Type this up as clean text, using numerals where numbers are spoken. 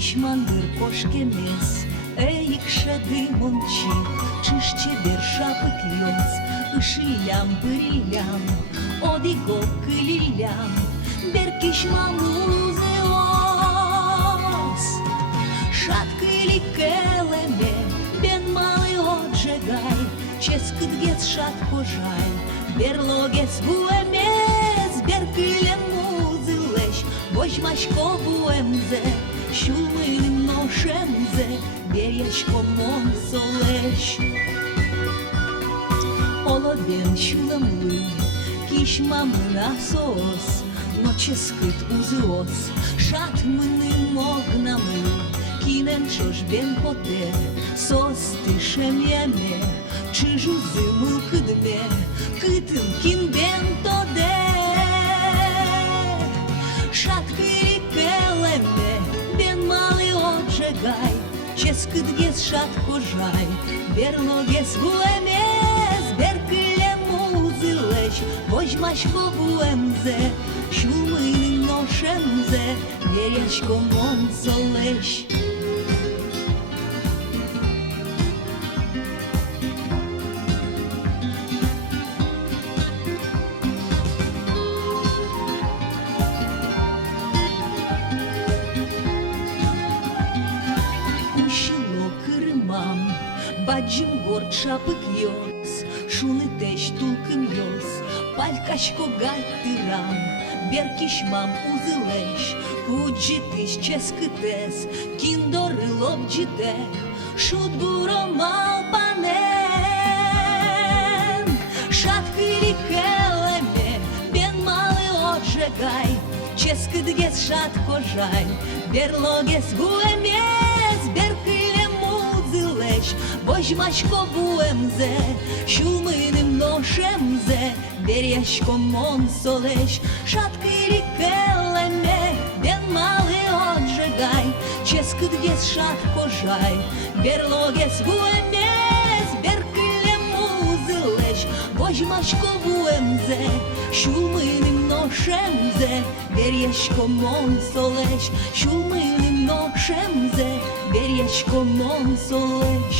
Kişmandır koşkemez, şadımончи, чище шапык йоз, ышилям пырилям, одиго кылилям, бер кишман узеос. Шаткыли келеме, бен малый отжегай, ческыт гец шат кожай, бер логец буэмез, бер кылем узылеш, божмашко буэмзе, шумылым ношемзе, берячко монсолеш. Олобен шуламлы, кишмамына соос, но ческыт узыос, шатмыны могнамы, кинен чожбен поте, сос тышем яме, чыжу зымыл кыдме, кытын кинбен тоде. Шаткыри келеме, бен малый отжегай, ческыт гес шат кожай, бер логес буэмез, бер кылем узылеш, божмашко буэмзе, шумыным ношемзе, берячко монсолеш. Bacım gor çapık yoz, şunu teş tulkım yoz, palkaşko gaytıram, berkişmam uzıleş, kucitiş çeskıtes, kindorı lobcide, şut buromal panen. Şatkıri keleme, ben malı odżegaj, çeskıt gez şat kojaj, berloges buemez, berkılem uzıleş, божмашко буэмзе, шумыным ношемзе, берячко монсолеш. Шаткыри келеме, бен малый отжегай, ческыт гес шат кожай, бер логес буэмез, бер кылем узылеш, божмашко буэмзе, шумыным ношемзе, берячко монсолеш, шумыным ношемзе, берячко монсолеш.